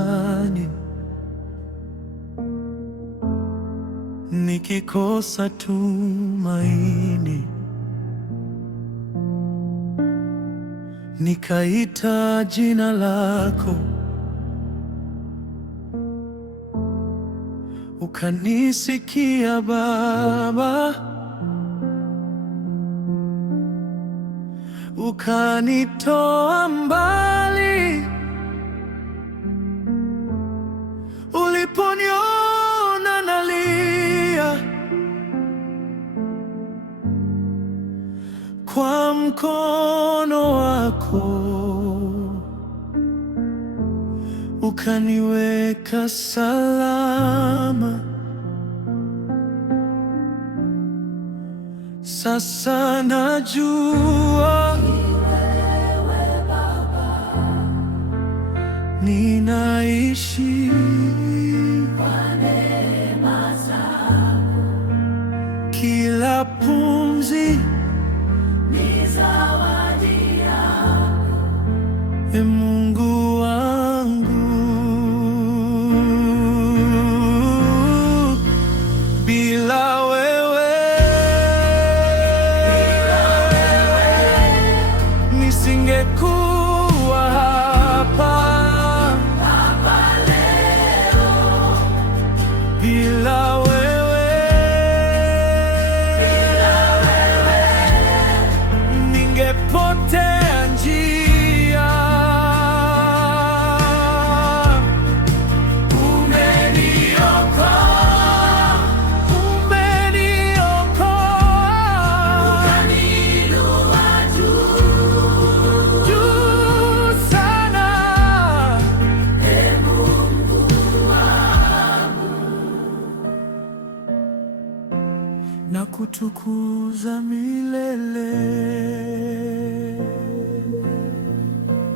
gizani, nikikosa tumaini, nikaita jina lako, ukanisikia Baba, ukanitoa mbali. Uliponiona nalia, kwa mkono wako ukaniweka salama. Sasa najua ninaishi kwa neema zako, kila pumzi ni zawadi yako, Ee Mungu wangu. Bila wewe nisingekuwa hapa. Bila wewe ningepotea njia. Umeniokoa, ukaniinua juu sana, Ee Mungu wangu, na kutukuza milele.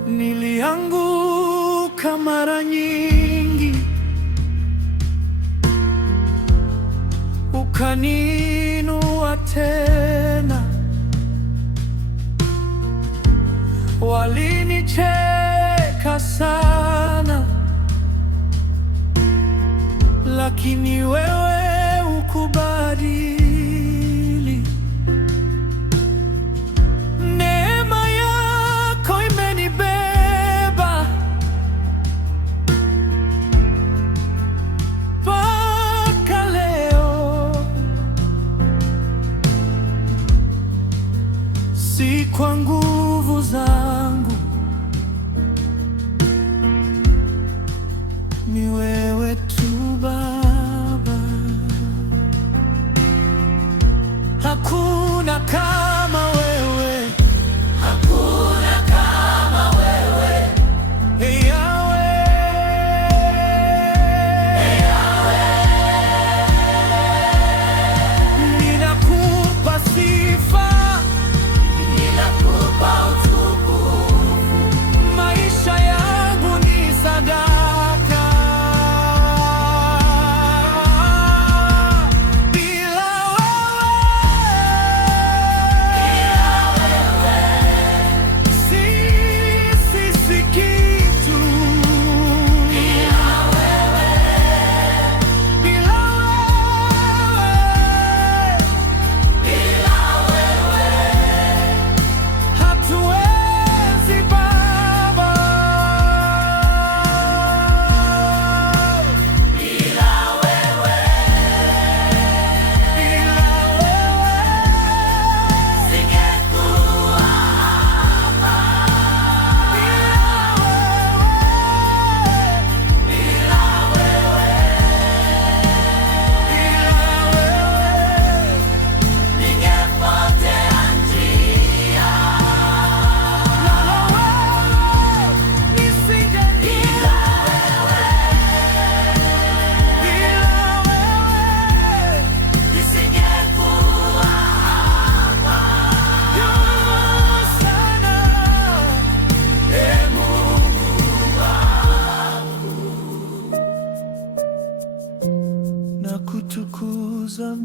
Nilianguka mara nyingi, ukaniinua tena. Walinicheka sana, lakini wewe ukubadili. Neema yako imenibeba mpaka leo, si kwa nguvu zangu, ni wewe tu Baba. Hakuna kama wewe, hakuna kama wewe, Ee Yahweh, Ee Yahweh. Ninakupa sifa, ninakupa utukufu, maisha yangu ni sadaka. Bila si kitu. Bila wewe hatuwezi Baba. Bila wewe singekuwa hapa. Bila wewe ningepotea njia. Nisingekuwa hapa. Ee Mungu wangu, na kutukuza